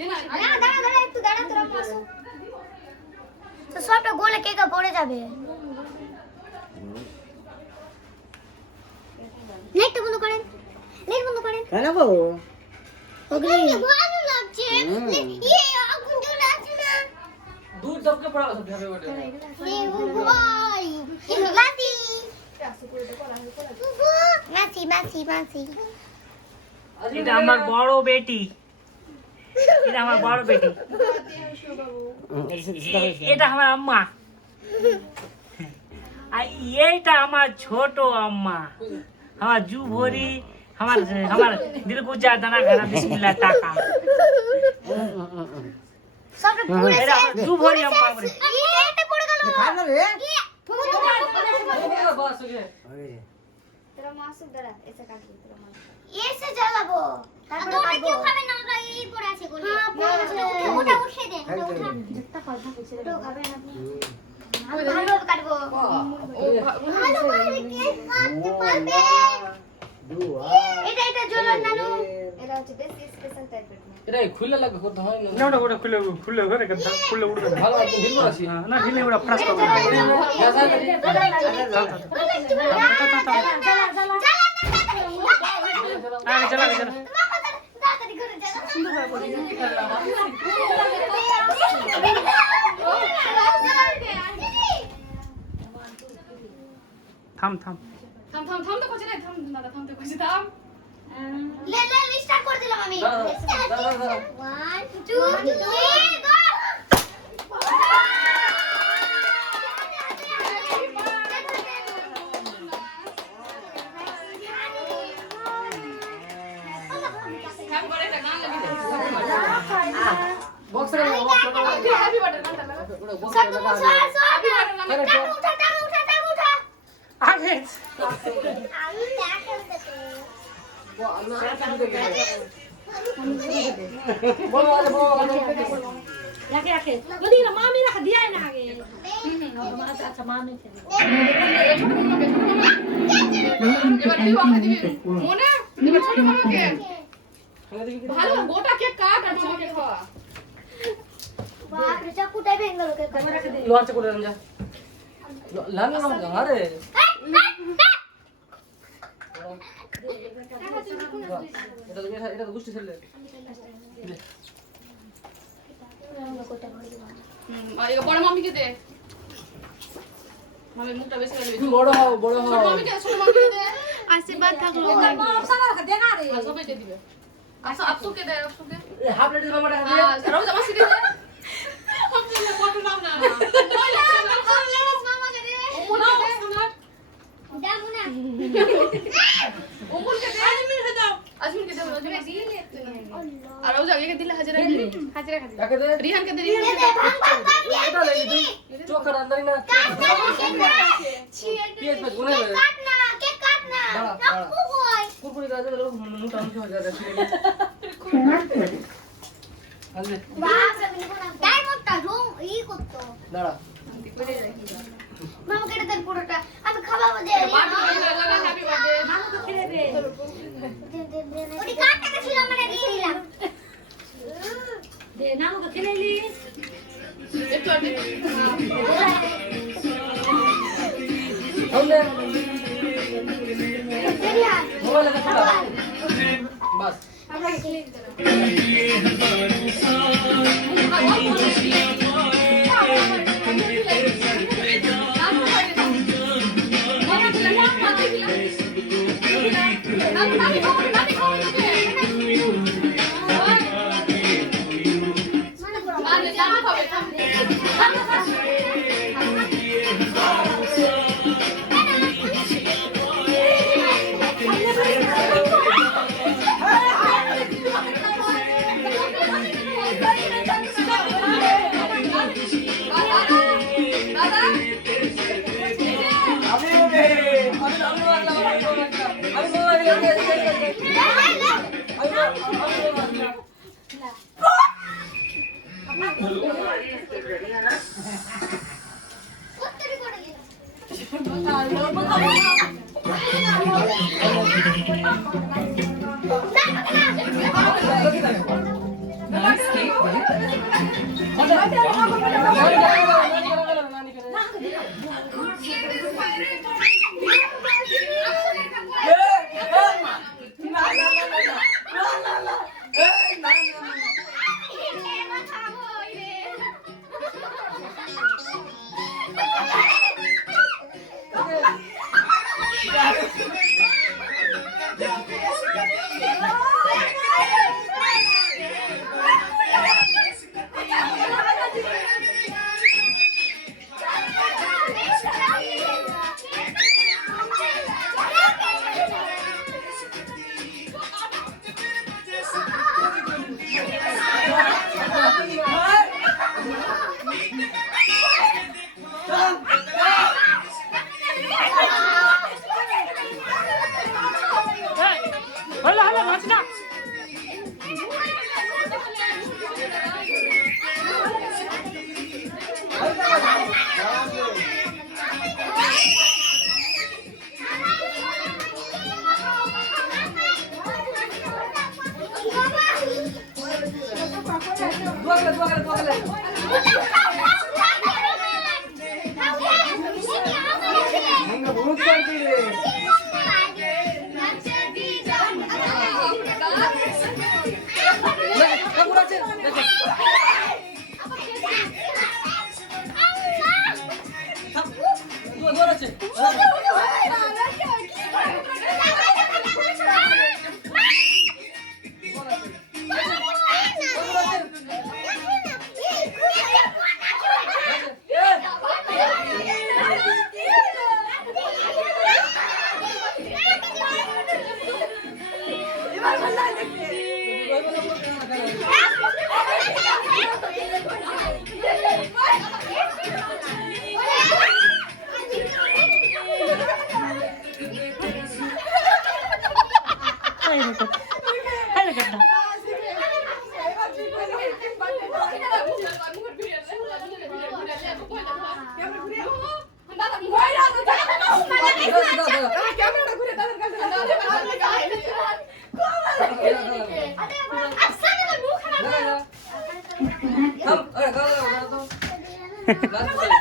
দাঁড়া একটু দাঁড়া তোরা মাসো তো সবটা গোলে কেকা পড়ে যাবে লাইটটা বন্ধ করেন কেন বাবু ওগুলো ভালো লাগছে ইয়ে আগুন জ্বলে আছে না दूध सबके पड़ा सब ढाबे बैठे ভাই মাছি এটা আমার বড় বেটি এটা আমার বড় বেটি এটা আমার আম্মা আর এইটা আমার ছোট আম্মা আমার জু ভরি আমার দিল কো যা দানা খানা বিসমিল্লাহ টাকা সবটা পুরো এটা আমার জু ভরি আম্মা আমারে এটা পড়ে গেল খাই না রে बस हो गया তোরা মাসু দাঁড়া এসে কাটি তোরা মাসু এসে জ্বালাবো তারপরে কাটবো কেউ খাবে না আমরা এই পড়ে আছে গোলে ওটা উঠে দে ওটা যেটা কথা কইছে তো খাবেন আপনি ভালো কাটবো ভালো করে কে কাটতে পারবে এটা জলন নানু এটা হচ্ছে বেশি স্পেশাল টাইপের এটা খুলে লাগে কত হয় না না ওটা খুলে ঘরে কথা খুলে উড়বে ভালো আছে হিলবো আছে না ঢিলে ওটা ফ্রাস করবে চলা থাম তো কইছে না থাম তো কইছে থাম ले स्टार्ट कर दिलाम আমি 1 2 3 गो থাম করে একটা গান লাগি দে बॉक्स लगा हैप्पी बर्थडे गान लगा बॉक्स लगा हैप्पी बर्थडे उठा आगे আমি দেখেন वो अल्लाह बोलो रखे बोली ना मामी रख दिया है ना आगे अच्छा मामी थे এবার তুই ওকে দিবি মনে এবার ছোট মামাকে ভালো গোটা কেক কাট আর মামাকে খাওয়া बाप रे चाकूटाই ভেঙে গেল কেক रख दे लोहार से कोड़े जा लाने ना अरे এটা তো গুষ্টি ছেলে এবার বড় মামিকে দে মামির মুখটা বেশি করে দিবি বড় হও ছোট মামিকে দে আশীর্বাদ থাকলো रख देना रे আর সবাই দিবে আচ্ছা আপসুকে দে আপসুকে হাফ প্লেট মামা দেখা দে রোজ আমার সিটি দে আপনি ফটো নাম না মামাকে দে দাও না ওমুলকে দে আজমিনকে দে আর রোজ আগে দিলে হাজিরা খাদি কাকে দে রিহানকে দে এটা ले তুই চোখের अंदर না পিএস पे গুনে ले কাটনা কেক কাটনা দাঁড়া আপু কই কুরকুরি গাজে লোক মুটা মুটা হয়ে যাবে আলে বাপ রে ডায়মন্ডটা রং ই করতো দাঁড়া মামা কেটে দেন পুরোটা আমি খাওয়াবো দে হ্যাপি বার্থডে मामा को खेले दे ওই কাটটা ছিল মানে দিয়ে দিলাম दे नाम को खेले ली একটু আর দে हमने দেরিয়া मोबाइल लगा चला बस আমরা খেলে দিলাম Nice cake. হলো হলো নাচ না Come,